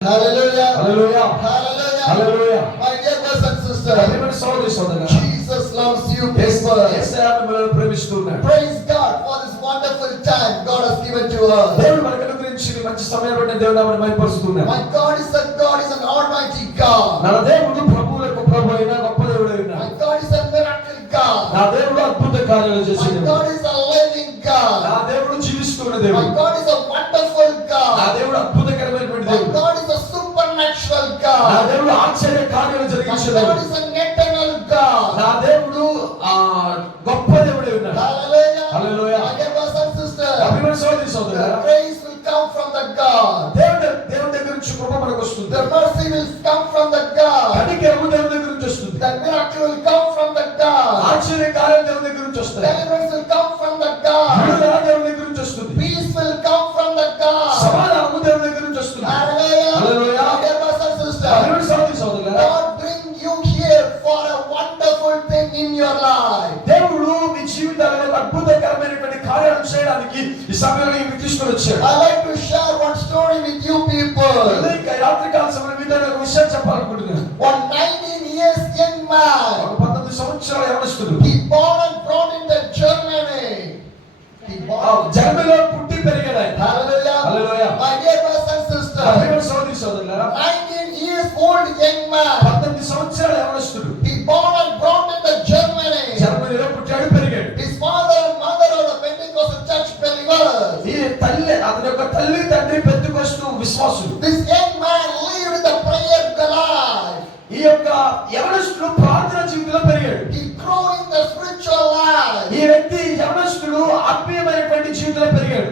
Hallelujah. Hallelujah. Hallelujah. Hallelujah. My dear brothers and sisters, Jesus loves you people. Praise God for this wonderful time God has given to us. My God is an almighty God. My God is a miracle God. My God is a living God. My God is a wonderful God. My God is a supernatural God. My God is an eternal God. Hallelujah. Hallelujah. My dear brothers and sisters, the praise will come from the God. The mercy will come from the God. The miracle will come from the God. Deliverance will come from the God. Peace will come from the God. Hallelujah. Hallelujah. My dear brothers and sisters, God bring you here for a wonderful thing in your life. I like to share one story with you people. One 19 years young man, he born and brought in the Germany. Hallelujah. Hallelujah. My dear brothers and sisters, 19 years old young man, he born and brought in the Germany. His father and mother are the Pentecostal church believers. This young man lived in the prayer life. He grew in the spiritual life.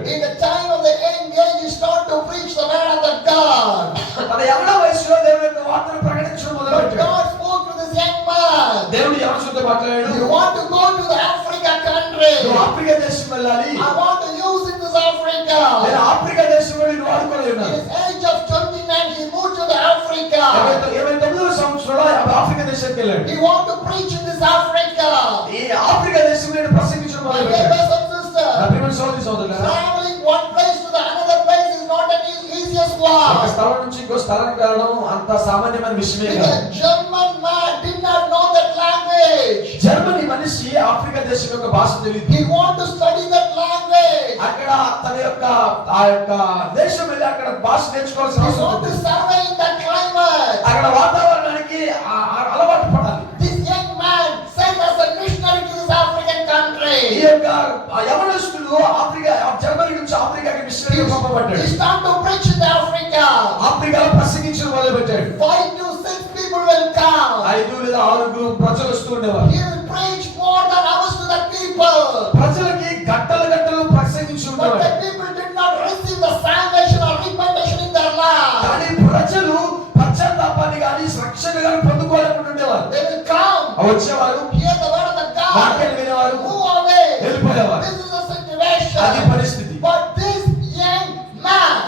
In the time of the young age, he started to preach the word of the God. But God spoke to this young man. You want to go to the Africa country. I want to use in this Africa. In his age of 29, he moved to the Africa. He want to preach in this Africa. My dear brothers and sisters, traveling one place to the another place is not an easiest one. Because German man did not know that language. He want to study that language. He want to survey in that climate. This young man sent as a missionary to this African country. He started to preach in Africa. 5 to 6 people will come. He will preach more than hours to the people. But the people did not receive the salvation or repentance in their life. They will come, hear the word of the God, move away. This is the situation. But this young man,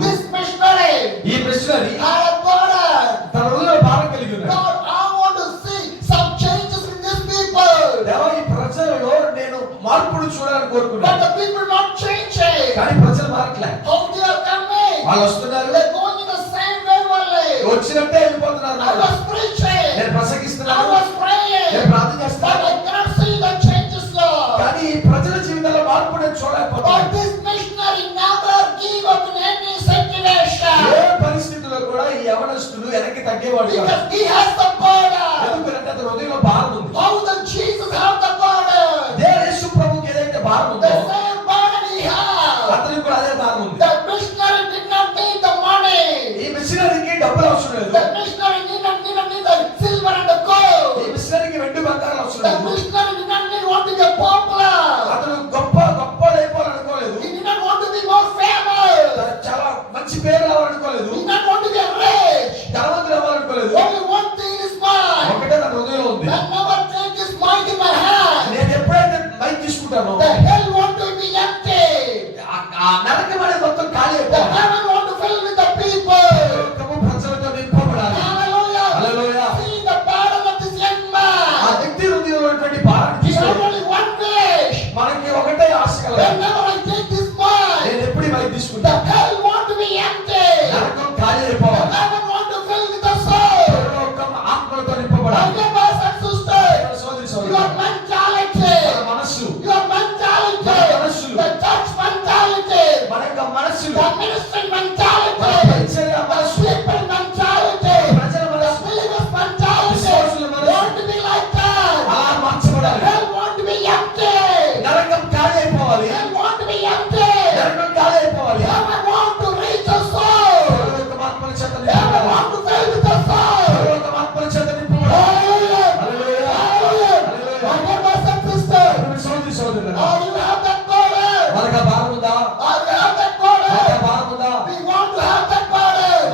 this missionary, had a burden. God, I want to see some changes in these people. But the people not changing. How they are coming? They're going in the same way only. I was preaching. I was praying. But I cannot see the changes, Lord. But this missionary never give up in any situation. Because he has the burden. How the Jesus have the burden? The same burden he has. The missionary did not need the money. The missionary did not need the silver and the gold. The missionary did not want to get popular. He did not want to be more famous. He did not want to get rich. Only one thing in his mind. Whenever take his mic in my hand, the hell want to be empty. The heaven want to fill with the people. Hallelujah. See the burden of this young man. He had only one wish. Whenever I take this mic, the hell want to be empty.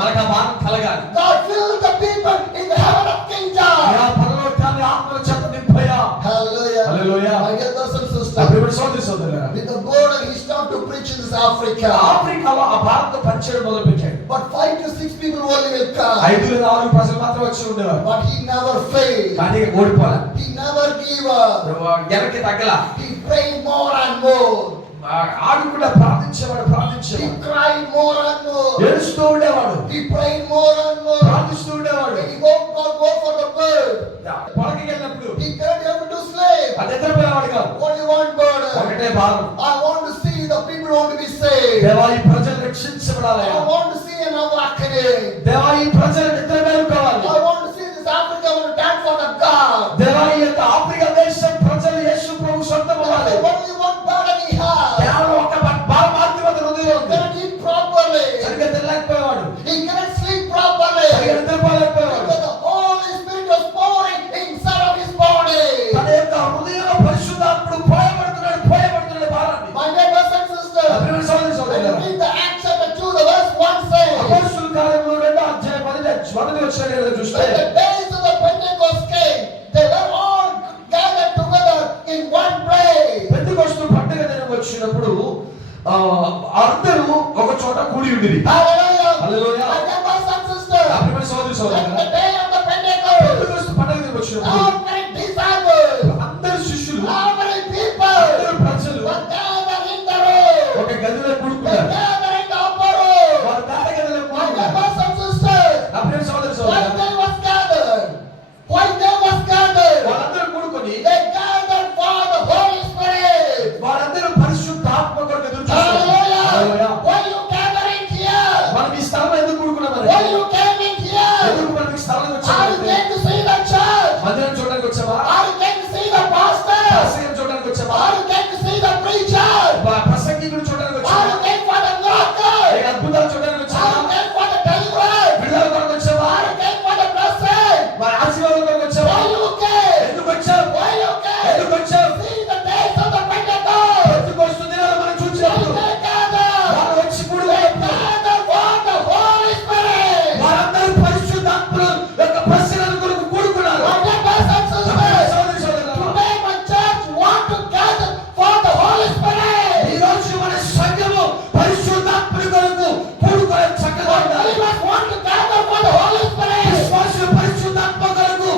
మనకు ఆ భారం కలగాలి. God fill the people in the heaven of kingdom. Yeah పరలోకాన్ని ఆత్మల చేత నింపయ్యా. Hallelujah. Hallelujah. My dear brothers and sisters, అప్పుడు సోదరులారా, with the burden he started to preach in this Africa. ఆఫ్రికాలో ఆ భారత పరిచయం మొదలు పెట్టాడు. But 5 to 6 people only will come. 5 లేదా 6 ప్రజలు మాత్రం వచ్చి ఉండేవారు. But he never failed. కానీ ఓడిపోలే. He never gave up. వెనక్కి తగ్గల. He prayed more and more. ఆడుకుండా ప్రార్థించేవాడు. He cried more and more. ఏడుస్తూ ఉండేవాడు. He prayed more and more. ప్రార్థిస్తూ ఉండేవాడు. When he go for the bird, పొలకి వెళ్ళినప్పుడు he can't able to sleep. అది నిద్రపోయేవాడు కాదు. Only one burden. ఒకటే భారం. I want to see the people want to be saved. దేవా ఈ ప్రజలు రక్షించబడాలి. I want to see an awakening. దేవా ఈ ప్రజలు నిద్ర మేలుకోవాలి. I want to see this Africa want to stand for the God. దేవా ఈ యొక్క ఆఫ్రికా దేశం ప్రజలు యేసు ప్రభు సొంతం అవ్వాలి. Only one burden he has. కేవలం ఒక భారం మాత్రమే హృదయంలో ఉంది. He cannot eat properly. సరిగ్గా తినలేకపోయేవాడు. He cannot sleep properly. సరిగ్గా నిద్రపోలేకపోయేవాడు. Because the Holy Spirit was pouring inside of his body. తన యొక్క హృదయంలో పరిశుద్ధాత్ముడు పోయబడుతున్నాడు భారాన్ని. My dear brothers and sisters, అభిమాన సోదరి when you సోదరులారా, read the Acts chapter 2, the verse 1 says, అపొస్తలుల కార్యములు 2వ అధ్యాయం 1వ వచనం చూస్తే, when the days of the Pentecost came, they were all gathered together in one place. Pentecost పండుగ దినం వచ్చినప్పుడు అందరూ ఒక చోట కూడి ఉండిరి. Hallelujah. హల్లెలూయా. My dear brothers and sisters, అభిమాన సోదరి when సోదరులారా, the day of the Pentecost, Pentecost పండుగ దినం వచ్చినప్పుడు how many disciples, అందరు శిష్యులు, how many people అందరు ప్రజలు were gathered in the room? ఒక గదిలో They కూడుకున్నారు. gathered in the upper room. వారు మేడ గదిలో My dear కూడుకున్నారు. brothers and sisters, అభిమాన సోదరి why సోదరులారా, they was gathered? Why they was gathered? వాళ్ళందరూ కూడుకొని They gathered for the Holy Spirit. వారందరూ పరిశుద్ధాత్మ కొరకు ఎదురు చూస్తున్నారు. Hallelujah. హల్లెలూయా. Why you gathering here? మనం ఈ స్థలంలో ఎందుకు కూడుకున్నామని, Why you came in here? ఎందుకు మనం ఈ స్థలంలో Are you వచ్చామంటే, came to see the church? మందిరం చూడడానికి వచ్చావా, Are you came to see the pastor? ఆశ్రయం చూడడానికి వచ్చావా, Are you came to see the preacher? ప్రసంగికుడు చూడడానికి Are వచ్చావా, you came for the miracle? లేక అద్భుతాలు చూడడానికి Are వచ్చావా, you came for the deliverance? విడుదల కొరకు వచ్చావా, Are you came for the blessing? మరి ఆశీర్వాదం కొరకు వచ్చావా, Why you came? ఎందుకు వచ్చావు, Why you came? ఎందుకు వచ్చావు? See the days of the Pentecost. Pentecost దినాలు మనం చూసినప్పుడు They gathered. వారు వచ్చి They కూడినప్పుడు gathered for the Holy Spirit. వారందరూ పరిశుద్ధాత్మ యొక్క పరిశీలన కొరకు కూడుకున్నారు. My dear brothers and sisters, సోదరి సోదరులారా, today my church want to gather for the Holy Spirit. ఈ రోజు మన సంఘము పరిశుద్ధాత్మ కొరకు కూడుకొని చక్కగా ఉండాలి. Believers want to gather for the Holy Spirit. విశ్వాసులు పరిశుద్ధాత్మ కొరకు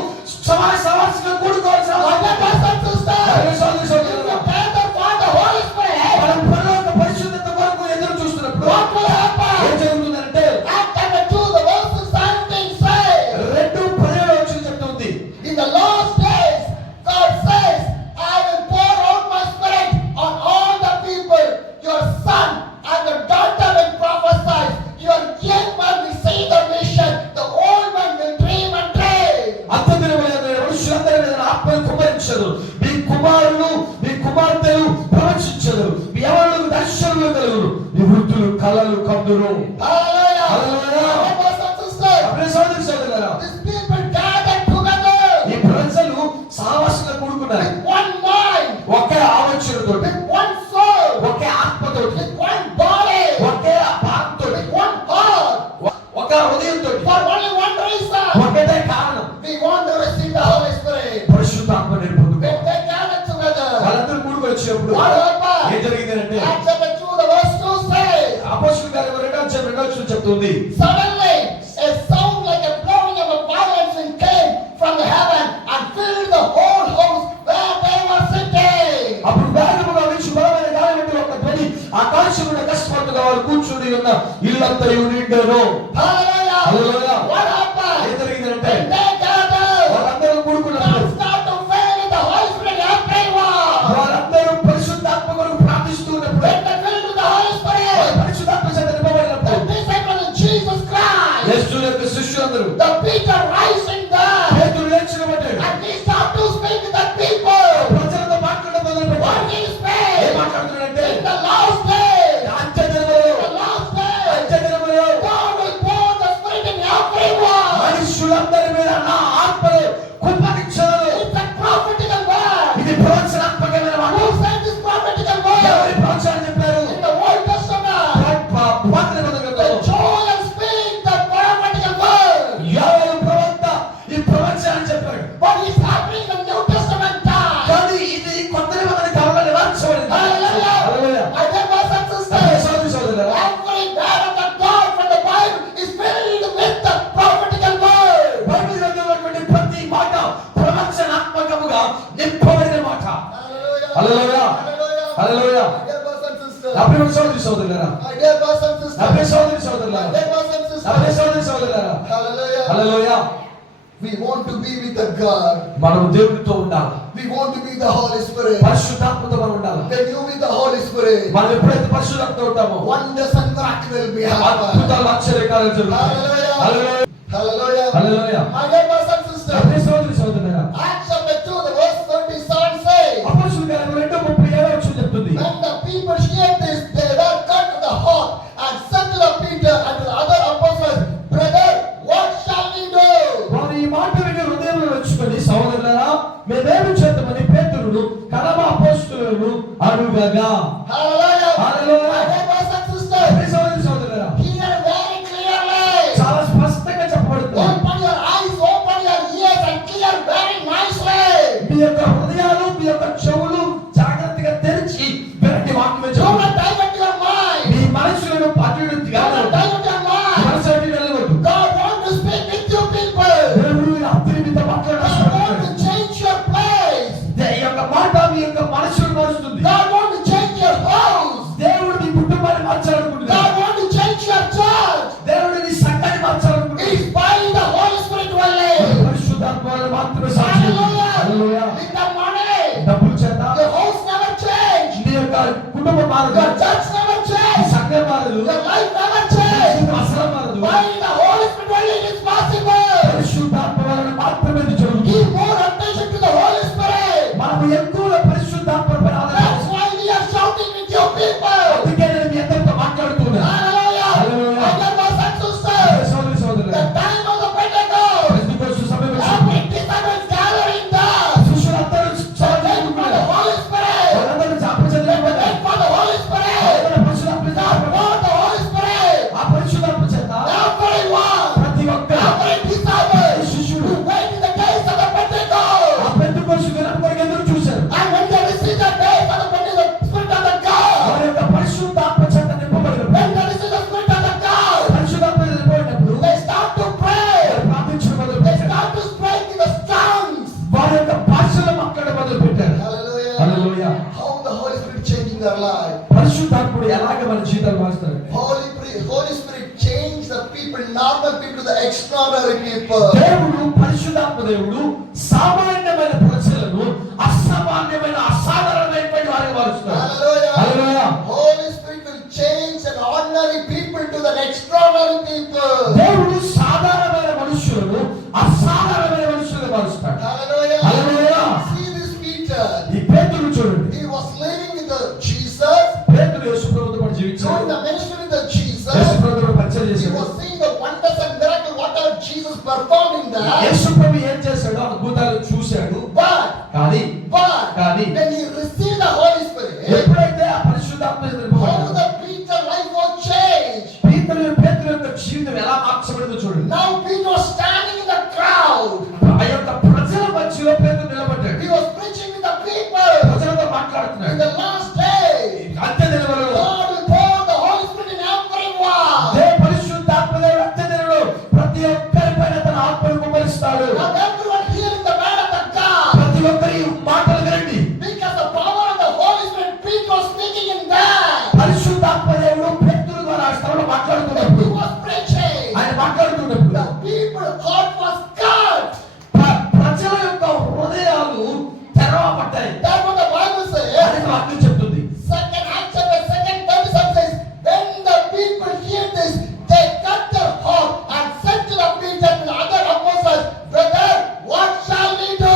సమావేశంగా కూడుకోవాల్సిన My dear అవసరం brothers and sisters, సోదరి if సోదరులారా, you gather for the Holy Spirit, మనం పరలోక పరిశుద్ధత కొరకు ఎదురు చూస్తున్నప్పుడు what will ఏం happen? జరుగుతుందంటే, Acts chapter 2, the verse 17 says, 2:17 చెప్తుంది, in the last days, God says, I will pour out my spirit on all the people. Your son and your daughter will prophesy. Your young man will see the vision. The old man will dream and dream. అంత్యదినములందు మనుషులందరి మీద నా ఆత్మను కుమ్మరించెదను. మీ కుమారులు మీ కుమార్తెలు ప్రవచించెదరు. మీ యవ్వనులకు దర్శనములు కలుగును. మీ వృద్ధులు కలలు కందురు. Hallelujah. Hallelujah. My brothers and sisters, అప్పుడు సోదరి సోదరులారా, these people gathered together ఈ ప్రజలు సహవాసంగా కూడుకున్నారు. with one mind, ఒకే ఆలోచనతో, with one soul, ఒకే ఆత్మతో, with one body, ఒకే భావంతో, with one heart, ఒక హృదయంతో, for only one reason. ఒకటే కారణం, We want to receive the Holy Spirit. పరిశుద్ధాత్మని పొందుకోవాలి. When they gathered together, వాళ్ళందరూ కూడుకొని వచ్చినప్పుడు what happened? ఏం జరిగిందంటే, Acts chapter 2, the verse 2 says, అపొస్తలుల కార్యములు 2వ అధ్యాయం 2వ వచనం చెప్తుంది, suddenly a sound like a blowing of a violent wind came from the heaven and filled the whole house where they were sitting. అప్పుడు వేగముగా వీచు బలమైన గాలి వంటి ఒక ధ్వని ఆకాశమున అకస్మాత్తుగా వారు కూర్చుని ఉన్న ఇల్లంతయు నిండెను. Hallelujah. Hallelujah. What ఏం happened? జరిగిందంటే, When they gathered, వాళ్ళందరూ కూడుకున్నప్పుడు God started to fill with the Holy Spirit everyone. వారందరూ పరిశుద్ధాత్మ కొరకు ప్రార్థిస్తూ ఉన్నప్పుడు, When they filled with the Holy Spirit, పరిశుద్ధాత్మ చేత నింపబడినప్పుడు, the disciples of Jesus Christ, యేసు యొక్క శిష్యులందరూ the Peter rising there, పేతురు లేచినబడ్డాడు. and he started to speak with the people. ప్రజలతో మాట్లాడడం మొదలుపెట్టాడు. What he ఏం said, మాట్లాడుతున్నాడంటే, in the last day, అంత్యదినములో, the last day, అంత్యదినములో God will pour the Spirit in everyone. మనుషులందరి మీద నా ఆత్మను కుమ్మరించెదను. It's a prophetical word. ఇది ప్రవచనాత్మకమైన మాట. Who said this prophetical word? ఎవరి ప్రవచనం చెప్పారు? In the Old Testament, పాత నిబంధన the గ్రంథంలో Joel speak that word. Hallelujah Hallelujah. Hallelujah My dear brothers and sisters. నా ప్రియ సోదరి సోదరులారా My dear brothers and నా ప్రియ sisters. సోదరి My సోదరులారా dear brothers and నా ప్రియ sisters. సోదరి సోదరులారా Hallelujah. హల్లెలూయా We want to be with the God. మనం దేవునితో ఉండాలి. We want to be the Holy Spirit. పరిశుద్ధాత్మతో మనం ఉండాలి. When you with the Holy Spirit, మనం ఎప్పుడైతే పరిశుద్ధాత్మతో ఉంటామో wonders and miracles will be happening. అద్భుతాలు ఆశ్చర్యకార్యాలు జరుగుతాయి. Hallelujah. హల్లెలూయా Hallelujah. హల్లెలూయా My dear brothers and నా sisters. ప్రియ సోదరి సోదరులారా Acts chapter 2, the verse 37 says, అపొస్తలుల కార్యములు 2:37 చెప్తుంది. when the people heard this, they were cut to the heart and said to the Peter and to the other apostles, brother, what shall we do? వారు ఈ మాట విని హృదయంలో వచ్చుకొని సహోదరులారా మేమేమి చేద్దామని పేతురును కడమ అపొస్తలులను అడుగగా. Hallelujah. Hallelujah. My dear brothers and sisters, ప్రియ సోదరి సోదరులారా hear very clearly. చాలా స్పష్టంగా చెప్పబడుతుంది. Open your eyes, open your ears and hear very nicely. మీ యొక్క హృదయాలు మీ యొక్క చెవులు జాగ్రత్తగా తెరిచి వినండి వాక్యమే Do చెప్తుంది. not divert your mind. మీ మనసులను పట్టుడు Do not కాదు. divert your mind. మనసు అటు వెళ్ళవద్దు. God wants to speak with you people. దేవుడు ఈ రాత్రి మీతో God wants మాట్లాడాలి. to change your place. ఈ యొక్క మాట మీ యొక్క మనసును మారుస్తుంది. God wants to change your house. దేవుడు మీ కుటుంబాన్ని మార్చాలనుకుంటున్నాడు. God wants to change your church. దేవుడు నీ సంఘాన్ని మార్చాలనుకుంటున్నాడు. It's by the Holy Spirit only. పరిశుద్ధాత్మ వలన మాత్రమే సాధ్యం. హల్లెలూయా. Hallelujah. With the money, డబ్బుల చేత your house never change. నీ యొక్క కుటుంబం మారదు. Your church never నీ change. సంఘం మారదు. Your life never నీ change. జీవితం అసలు మారదు. By the Holy Spirit only it is possible. పరిశుద్ధాత్మ వలన మాత్రమే ఇది జరుగుతుంది. Give more attention to the Holy Spirit. మనము ఎక్కువ పరిశుద్ధాత్మపై ఆధారపడాలి. That's why we are shouting with your people. అందుకే నేను మీ అందరితో మాట్లాడుతున్నా. Hallelujah. Hallelujah. My dear brothers and sisters, సోదరి the సోదరులారా time of the Pentecost, Pentecost సమయం వచ్చింది. every disciples gathering there. శిష్యులందరూ Wait for the చదువుకున్నారు. Holy Spirit. వాళ్ళందరూ చాపచదలేకపోయారు. Wait for the Holy Spirit. వాళ్ళందరూ పరిశుద్ధాత్మ చేత For the Holy Spirit. ఆ పరిశుద్ధాత్మ చేత Everyone, ప్రతి ఒక్కరు every disciple, శిష్యుడు who wait in the days of the Pentecost. ఆ పెంతెకోస్తు దినం కొరకు ఎదురు చూశారు. And when they receive the days of the Pentecost, the Spirit of the God. వారి యొక్క పరిశుద్ధాత్మ చేత నింపబడినప్పుడు When they receive the Spirit of the God, పరిశుద్ధాత్మ చేత నింపబడినప్పుడు they start to pray. వారు ప్రార్థించడం They మొదలుపెట్టారు. start to speak in the tongues. వారి యొక్క భాషలో మాట్లాడడం మొదలుపెట్టారు. Hallelujah. హల్లెలూయా. How the Holy Spirit changing their life. పరిశుద్ధాత్ముడు ఎలాగ మన జీవితాలు మారుస్తాడు? Holy Spirit changed the people, normal people to the extraordinary people. దేవుడు పరిశుద్ధాత్మ దేవుడు సామాన్యమైన ప్రజలను అసామాన్యమైన అసాధారణమైన వారిగా మారుస్తాడు. Hallelujah. హల్లెలూయా. Holy Spirit will change an ordinary people to the extraordinary people. దేవుడు సాధారణమైన మనుషులను అసాధారణమైన మనుషులుగా మారుస్తాడు. Hallelujah. హల్లెలూయా. See this Peter. ఈ పేతురు చూడండి. He was living with the Jesus, పేతురు యేసు ప్రభువుతో పాటు doing జీవించాడు. the ministry with the యేసు Jesus. ప్రభువుతో పరిచయం He చేశాడు. was seeing the wonders and miracles, whatever Jesus performed in that. యేసు ప్రభు ఏం చేశాడో అద్భుతాలు చూశాడు. But కానీ when he received the Holy Spirit, ఎప్పుడైతే ఆ పరిశుద్ధాత్మ చేత how నింపబడ్డాడో, the Peter life was changed. పేతురు యొక్క జీవితం ఎలా మార్చబడిందో చూడండి. Now Peter was standing in the crowd. ఆ యొక్క ప్రజల మధ్యలో పేతురు నిలబడ్డాడు. He was preaching with the people. ప్రజలతో In మాట్లాడుతున్నాడు. the last day, అంత్య దినములలో God will pour the Holy Spirit in everyone. పరిశుద్ధాత్మ దేవుడు అంత్య దినములో ప్రతి ఒక్కరిపైన తన ఆత్మను కుమ్మరిస్తాడు. Now everyone hearing the word of the God. ప్రతి ఒక్కరి మాటలు వినండి. Because the power of the Holy Spirit, Peter was speaking in that. పరిశుద్ధాత్మ దేవుడు పేతురు ద్వారా ఆ స్థలంలో He మాట్లాడుతున్నప్పుడు, was preaching. ఆయన మాట్లాడుతున్నప్పుడు The people heart was cut. ప్రజల యొక్క హృదయాలు తెరవబడ్డాయి. That's what the Bible says. అని వాక్యం చెప్తుంది. Second Acts chapter 2:37 says, when the people hear this, they cut their heart and said to the Peter and the other apostles, brother, what shall we do?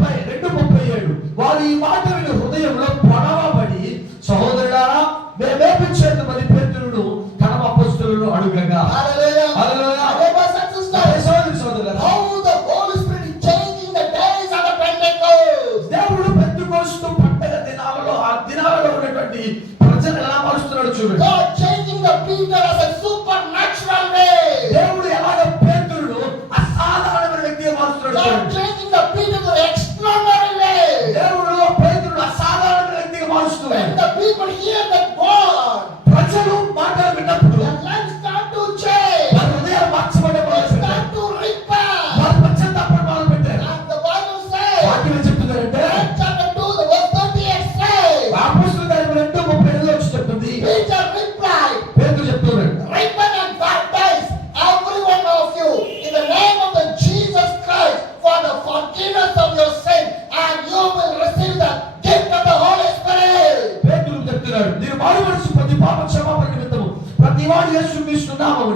32:37 వారు ఈ మాట విని హృదయంలో పొడవబడి సహోదరులారా మేమేమి చేద్దామని పేతురును కడమ అపొస్తలులను అడుగగా. Hallelujah. హల్లెలూయా. My brothers and sisters, సహోదరి సోదరులారా how the Holy Spirit is changing the days of the Pentecost. దేవుడు పెంతెకోస్తు పండగ దినాలలో ఆ దినాలలో ఉన్నటువంటి ప్రజలు ఎలా మారుస్తున్నాడు చూడండి. God changing the Peter as a supernatural way. దేవుడు ఎలాగ పేతురును అసాధారణమైన వ్యక్తిగా మారుస్తున్నాడు God చూడండి. changing the Peter to the extraordinary way. దేవుడు పేతురును అసాధారణమైన వ్యక్తిగా మారుస్తున్నాడు. When the people hear that word, ప్రజలు మాటలు విన్నప్పుడు their lives start to change.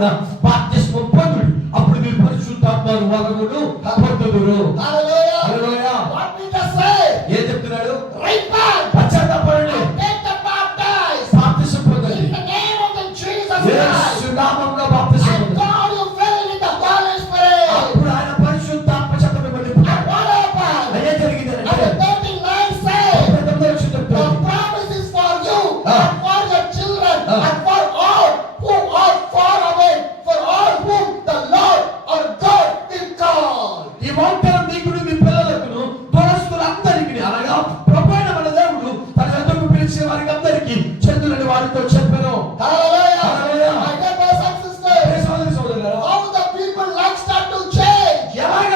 నామమున బాప్తిస్మం పొందుడి, అప్పుడు మీరు పరిశుద్ధాత్మ వరమును పొందుదురు. Hallelujah. హల్లెలూయా. What Peter say? ఏం చెప్తున్నాడు? Repent. పశ్చాత్తాపడండి, And take the baptize. బాప్తిస్మం పొందండి. In the name of the Jesus Christ. యేసు నామమున బాప్తిస్మం And పొందండి. God you filled with the Holy Spirit. అప్పుడు ఆయన పరిశుద్ధాత్మ చేత మిమ్మల్ని And నింపుతాడు. what happened? అదే జరిగిందంటే And the 39 say, the promise is for you and for your children and for all who are far away, for all whom the Lord our God will call. ఈ వాగ్దానం నీకును మీ పిల్లలకును దూరస్తులందరికీ, అనగా ప్రభువైన మన దేవుడు తన యొద్దకు పిలిచిన వారికి అందరికీ చెందునని వారితో చెప్పెను. Hallelujah. Hallelujah. My dear brothers and sisters, ప్రియ సోదరి సోదరులారా, how the people like start to change. ఎలాగ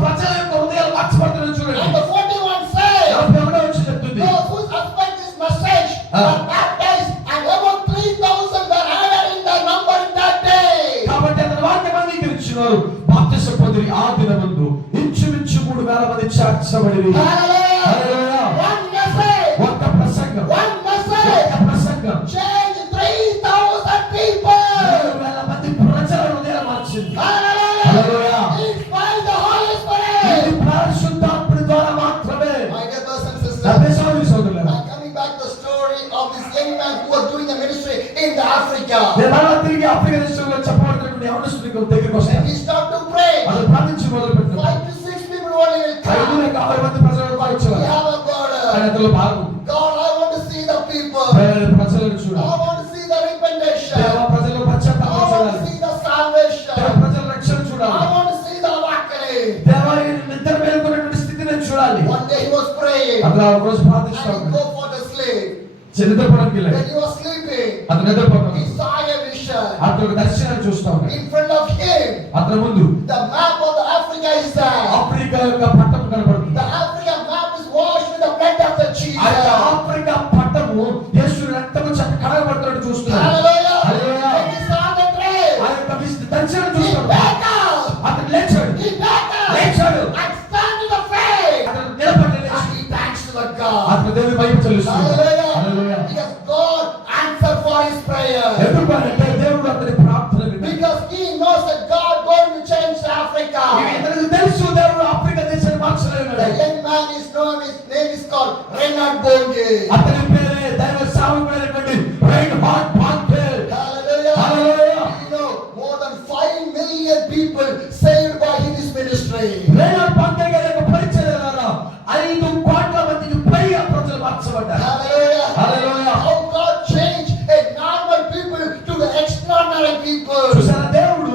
ప్రజల యొక్క హృదయాలు మార్చబడుతున్నాయో చూడండి. And the 41 says, 41వ వచనం చెప్తుంది, those who suspect this message were baptized, and about 3,000 were added in the number in that day. కాబట్టి అతని వాక్యం అంగీకరించినారు, బాప్తిసం పొందిరి. ఆ దినమందు ఇంచుమించు 3,000 మంది చేర్చబడిరి. Hallelujah. హల్లెలూయా. One message. ఒక్క ప్రసంగం, One message. ఒక్క ప్రసంగం Change 3,000 people. 3,000 మంది ప్రజల హృదయాలు మార్చింది. Hallelujah. హల్లెలూయా. It's by the Holy ఇది Spirit. పరిశుద్ధాత్ముడి ద్వారా మాత్రమే. My dear brothers and నా sisters, ప్రియ సోదరి సోదరులారా, I'm coming back to the story of this young man who was doing the ministry in the Africa. నేను మరలా తిరిగి ఆఫ్రికా దేశంలో చెప్పబడుతున్నటువంటి యవనస్తుడికి దగ్గరికి And వస్తాను. he started to pray. అతను ప్రార్థించి మొదలుపెట్టాడు. 5 to 6 people only will 5 come. లేక 6 మంది ప్రజలు We వచ్చేవారు. have a కానీ burden. అందులో భాగం God, I want to see the people. ప్రజలను I చూడాలి. want to see the repentation. దేవ ప్రజలు I పశ్చాత్తాపం want to చూడాలి. see the salvation. దేవ ప్రజల రక్షణ I చూడాలి. want to see the awakening. దేవ ఈ నిద్ర మేలుకున్నటువంటి స్థితిని చూడాలి. One day he was praying అతను ఒక రోజు and ప్రార్థిస్తాడు. he go for the sleep. నిద్రపోవడానికి వెళ్ళాడు. When he was sleeping, అతను నిద్రపోతాడు. he saw a vision. అతను ఒక దర్శనాన్ని చూస్తా ఉన్నాడు. In front of him, అతని ముందు the map of the Africa is there. Africa యొక్క పట్టం కనబడుతుంది. The Africa map is washed with the blood of the ఆ యొక్క Jesus. ఆఫ్రికా పట్టము యేసు రక్తము చేత కడగబడుతున్నట్టు చూస్తున్నాడు. Hallelujah. Hallelujah. When he saw the dream, ఆ యొక్క దర్శనం he చూస్తాడు. back up. అతను లేచాడు. He back up లేచాడు. and stand to the faith. అతను నిలబడి లేచాడు. And he thanks to the God. అతను దేవుని వైపు చెల్లిస్తున్నాడు. Hallelujah. హల్లెలూయా. Because God answered for his prayer. ఎందుకంటే దేవుడు అతని ప్రార్థన విన్నాడు. Because he knows that God going to change Africa. ఇతనికి తెలుసు దేవుడు ఆఫ్రికా దేశాన్ని The మార్చలేడు. young man is known, his name is called Reinhard Bonke. అతని పేరే దైవ సేవకుడైనటువంటి రైన్హార్డ్ బాంకే. Hallelujah. Hallelujah. You know, more than 5 million people saved by his ministry. Reinhard బాంకే గారి యొక్క పరిచర్య ద్వారా 5 కోట్ల మందికి పైగా ప్రజలు మార్చబడ్డారు. Hallelujah. హల్లెలూయా. How God changed a normal people to the extraordinary people. చూసారా, దేవుడు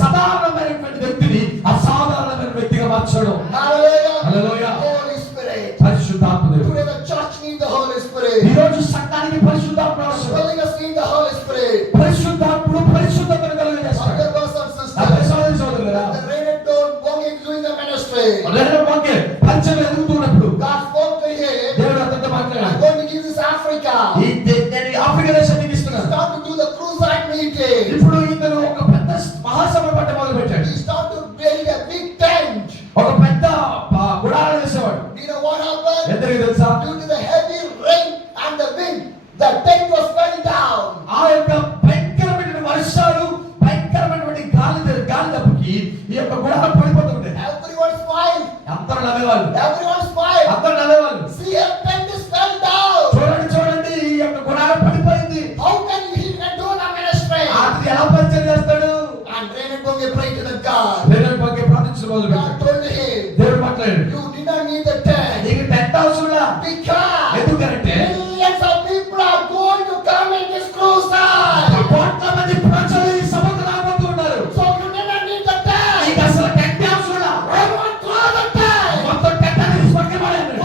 సాధారణమైనటువంటి వ్యక్తిని అసాధారణమైన వ్యక్తిగా మార్చాడు. Hallelujah. హల్లెలూయా. Holy Spirit. పరిశుద్ధాత్మ దేవుడు. Today the church needs the Holy Spirit. ఈ రోజు సంఘానికి పరిశుద్ధాత్మ అవసరం. Believers need the Holy Spirit. పరిశుద్ధాత్ముడు పరిశుద్ధతను కలుగజేస్తాడు. Other brothers and నా sisters, సోదరి సోదరులారా, the Reinhard Bonke is doing the ministry. Reinhard బాంకే పరిచర్య ఎదుగుతున్నప్పుడు God spoke to him. దేవుడు అతనితో I'm మాట్లాడాడు. going to give this Africa. నేను ఆఫ్రికా దేశానికి ఇస్తున్నాను. Start to do the crusade meeting. ఇప్పుడు ఇతను ఒక పెద్ద మహాసభ పట్ట మొదలు పెట్టాడు. He start to build a big tent. ఒక పెద్ద గుడారం వేసేవాడు. You know what happened? ఎందుకు తెలుసా? Due to the heavy rain and the wind, the tent was fell down. ఆ యొక్క భయంకరమైన వర్షాలు, భయంకరమైనటువంటి గాలి దెబ్బకి ఈ యొక్క గుడారం పడిపోతుండే. Everyone smiled. అందరూ నవ్వేవాళ్ళు. Everyone smiled. అందరూ నవ్వేవాళ్ళు. See, a tent is fell down. చూడండి చూడండి, ఈ యొక్క గుడారం పడిపోయింది. How can he can do the ministry? అతను ఎలా పరిచయం చేస్తాడు? And Reinhard Bonke prayed to the God. Reinhard బాంకే ప్రార్థించడం మొదలు God పెట్టాడు. told him, దేవుడు మాట్లాడాడు. you did not need the tent నీకు టెంట్ అవసరంలా. because ఎందుకంటే millions of people are going to come in this crusade. కోట్ల మంది ప్రజలు ఈ సభకు రాబోతున్నారు. So you did not need the tent. నీకు అసలు టెంట్ అవసరంలా. Everyone throw the tent. మొత్తం టెంట్ అనేది పక్కన పడేయండి.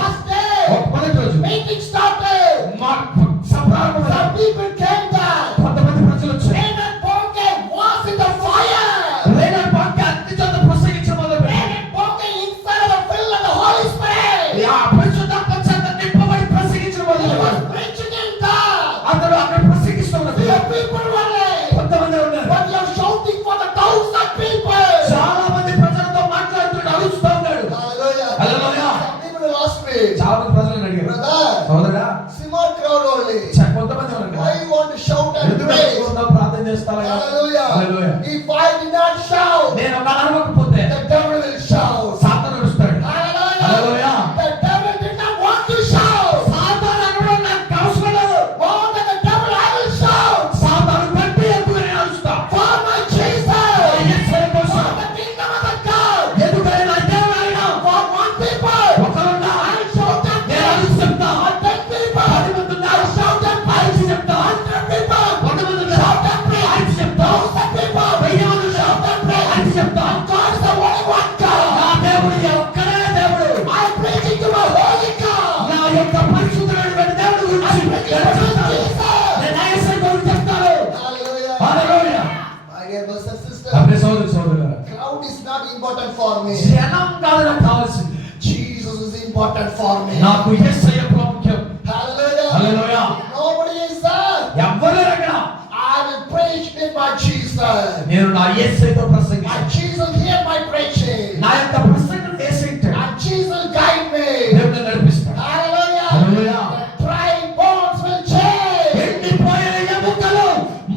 If I did not shout, నేను ఒక అరవకపోతే the devil will shout. సాతాను అరుస్తాడు. Hallelujah. హల్లెలూయా. The devil did not want to shout. సాతాను అరవడం నాకు అవసరం లేదు. More than the devil, I will shout. సాతాను కంటే ఎక్కువ నేను అరుస్తా. For my Jesus. యేసయ్య కోసం. For the kingdom of the God. ఎందుకంటే నా దేవుడైన For one people. ఒకరున్నా I will shout them. నేను అరిచి చెప్తా. For 10 people. 10 మంది ఉన్నారు. I shout them. అరిచి చెప్తా. 100 people. 100 మంది ఉన్నారు. Shout them. అరిచి చెప్తా. 1000 people. 1000 మంది ఉన్నారు. Shout them. అరిచి చెప్తా. God is the only one God. నా దేవుడు ఒక్కడే దేవుడు. I am preaching to my holy God. నా యొక్క పరిశుద్ధుడైన దేవుడు గురించి నేను చెప్తాను. నేను యేసయ్య గురించి చెప్తాను. Hallelujah. హల్లెలూయా. My dear brothers and sisters, అప్పుడు సోదరు సోదరులారా, crowd is not important for me. జనం కాదు నాకు కావాల్సింది. Jesus is important for me. నాకు యేసయ్య ప్రాముఖ్యం. Hallelujah. హల్లెలూయా. Nobody is there. ఎవ్వరు లేరు అక్కడ. I will preach with my Jesus. నేను నా యేసయ్యతో My ప్రసంగిస్తాను. Jesus hear my preaching. నా యొక్క ప్రసంగం యేసయ్య వింటాడు. And Jesus guide me. దేవుడు నడిపిస్తాడు. Hallelujah. హల్లెలూయా. The dry bones will change. ఎండిపోయిన ఎముకలు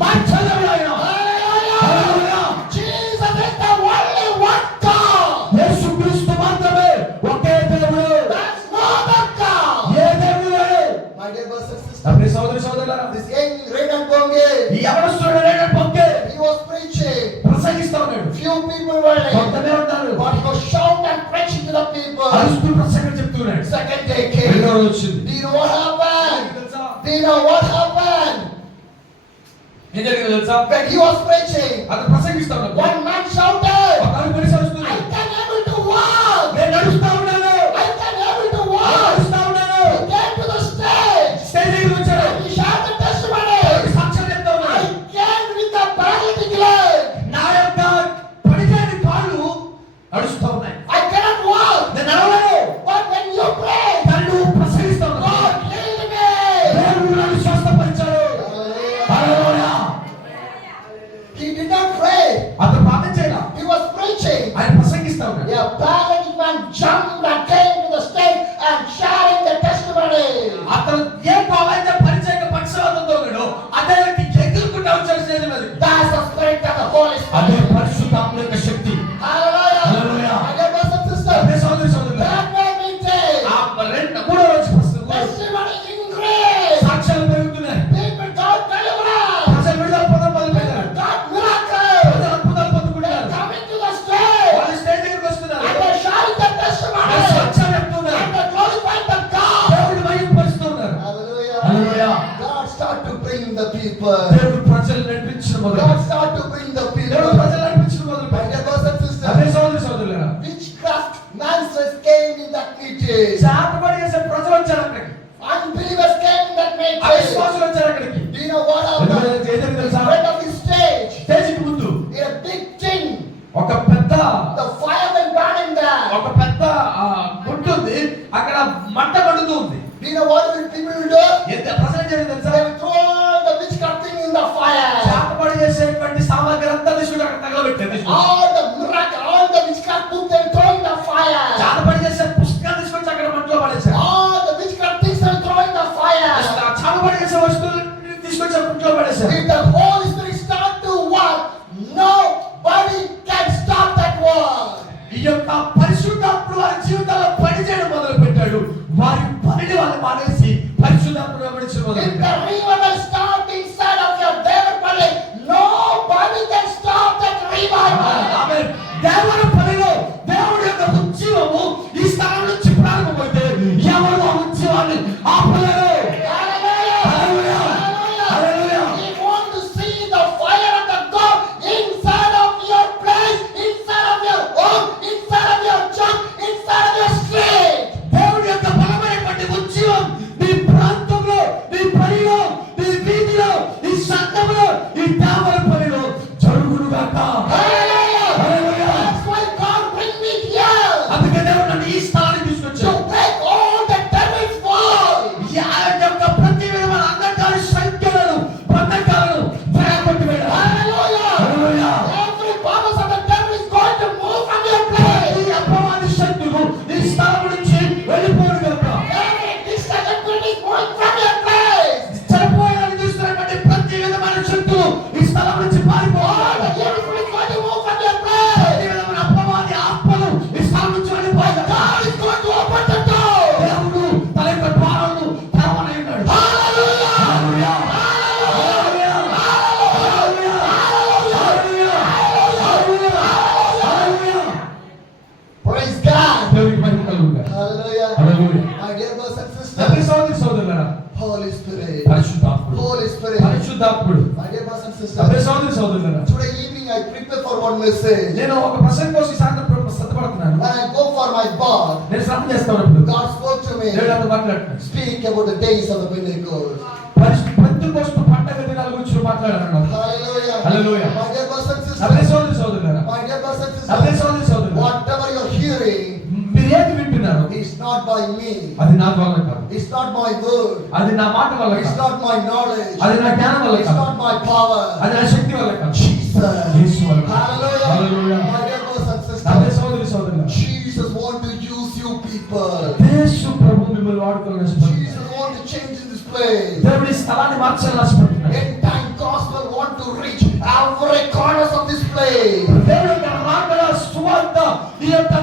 మార్చలేవు ఆయన. Hallelujah. హల్లెలూయా. Jesus is the only one God. యేసుక్రీస్తు మాత్రమే ఒకే దేవుడు. There's no other God. ఏ దేవుడు లేడు. My dear brothers and sisters, అప్పుడు సోదరు సోదరులారా, this young Renan Bonge, ఈ యవనస్తుడు లేడు పొంగే he was preaching. ప్రసంగిస్తా ఉన్నాడు. Few people were there, కొంతమే ఉన్నారు. but he was shouting and preaching to the people. అరుస్తూ ప్రసంగం చెప్తున్నాడు. Second day came. రెండో రోజు వచ్చింది. Do you know what happened? తెలుసా? Do you know what happened? ఏం జరిగిందో తెలుసా? When he was preaching, అతను ప్రసంగిస్తా ఉన్నాడు. one man shouted, ఒక ఆమె మనిషి అరుస్తుంది. I can able to walk. నేను నడుస్తా ఉన్నాను. I can able to నేను walk. నడుస్తా ఉన్నాను. He came to the stage. Stage దగ్గరికి వచ్చాడు. And he shouted testimony. సాక్ష్యం చెప్తా I ఉన్నాడు. came with the paralytic leg. నా యొక్క పడిపోయిన కాళ్ళు నడుస్తా ఉన్నాయి. I cannot walk. నేను నడవలేను. But when you pray, నన్ను ప్రసంగిస్తా ఉన్నాడు. God healed me. దేవుడు నన్ను స్వస్థపరిచాడు. హల్లెలూయా. He did not pray. అతను ప్రార్థన చేయలా. He was preaching. ఆయన ప్రసంగిస్తా ఉన్నాడు. A paralytic man jumped and came to the stage and sharing the testimony. అతను ఏ పాలైతే పరిచయ పక్షవాతంతో ఉన్నాడో అదే వ్యక్తి ఎగురుకుంటూ వచ్చాడు స్టేజ్ మీదకి. That's the spirit of the Holy అదే Spirit. పరిశుద్ధాత్మ యొక్క శక్తి. Hallelujah. Hallelujah. My dear brothers and sisters, అదే సోదరి సోదరులారా, that made me say, మూడో రోజు ప్రసంగం testimony increase. సాక్ష్యాలు పెరుగుతున్నాయి. People got deliverance. ప్రజలు విడుదల పొందడం మొదలుపెట్టారు. Got miracles. ప్రజలు అద్భుతాలు పొందుకుంటున్నారు. Coming to the stage. వాళ్ళు స్టేజ్ దగ్గరికి వస్తున్నారు. And they sharing the testimony. వాళ్ళు సాక్ష్యాలు చెప్తున్నారు. And they glorifying the God. దేవుడిని మహిమపరుస్తున్నారు. Hallelujah. హల్లెలూయా. God start to bring the people. దేవుడు ప్రజలు నడిపించడం God మొదలుపెట్టాడు. start to bring the దేవుడు people. ప్రజలు నడిపించడం My మొదలుపెట్టాడు. dear brothers and అదే sisters, సోదరి సోదరులారా, witchcraft monsters came in that meeting. చాటపడి చేసే ప్రజలు వచ్చారు అక్కడికి. Unbelievers came in that meeting. అవిశ్వాసులు వచ్చారు అక్కడికి. Do you know what happened? ఏదైనా తెలుసా? In front of the stage, స్టేజ్కి ముందు in a big tin, ఒక పెద్ద the fire will burn in there. ఒక పెద్ద గుంటు ఉంది. అక్కడ మంట మండుతూ ఉంది. Do you know what will people will do? ఎంత ప్రజలు జరిగింది తెలుసా? They will throw all the witchcraft thing in the fire. చాటపడి చేసేటువంటి సామాగ్రి అంతా తీసుకుని అక్కడ తగలబెట్టారు. All the miracle, all the witchcraft book they will throw in the fire. చాటపడి చేసే పుస్తకాలు తీసుకొచ్చి అక్కడ మంటలో పడేశారు. All the witchcraft things they will throw in the fire. చాటపడి చేసే వస్తువులు తీసుకొచ్చి మంటలో పడేశారు. If the Holy Spirit start to work, nobody can stop that work. ఈ యొక్క పరిశుద్ధాత్ముడు వారి జీవితాల్లో పనిచేయడం మొదలు పెట్టాడు. వారి పనిని వాళ్ళు మానేసి పరిశుద్ధాత్ముడు వెంబడించడం మొదలు If the పెట్టారు. revival start inside of your David body, nobody can stop that revival. ఆమేన్. దేవుని పనిలో దేవుడి యొక్క ఉద్యమము ఈ స్థలం నుంచి ప్రారంభమైతే ఎవరు ఆ ఉద్యమాన్ని ఆపలేరు. Hallelujah. హల్లెలూయా. హల్లెలూయా. We want to see the fire of the God inside of your place, inside of your home, inside of your పరిశుద్ధాత్ముడు. My dear brothers and అదే sisters, సోదరి సోదరులారా, today evening I prepare for one message. నేను ఒక ప్రసంగం కోసం ఈ సాయంత్రం సిద్ధపడుతున్నాను. When I go for my bath, నేను స్నానం చేస్తున్నప్పుడు God spoke to me. దేవుడు నాతో మాట్లాడుతున్నాడు. Speak about the days of the Pentecost. Pentecost పండగ దినాల గురించి మాట్లాడాను. Hallelujah. Hallelujah. My dear brothers and అదే sisters, సోదరి సోదరులారా, my dear brothers and అదే sisters, సోదరి సోదరులారా, whatever you're hearing మీరు ఏది వింటున్నారు is not by me. అది నా వల్ల కాదు, It's not my word. అది నా మాట వల్ల It's కాదు, not my knowledge. అది నా జ్ఞానం వల్ల It's కాదు, not my power. అది నా శక్తి వల్ల కాదు, Jesus. యేసు వల్ల కాదు. Hallelujah. Hallelujah. My dear brothers and అదే sisters, సోదరి సోదరులారా, Jesus want to use you people. యేసు ప్రభు మిమ్మల్ని వాడుకోవాలని ఆశపడుతున్నాడు. Jesus want to change in this place. దేవుడి స్థలాన్ని మార్చాలని ఆశపడుతున్నాడు. End time gospel want to reach every corners of this place. దేవుడు తన మాటల సువార్త ఈ యొక్క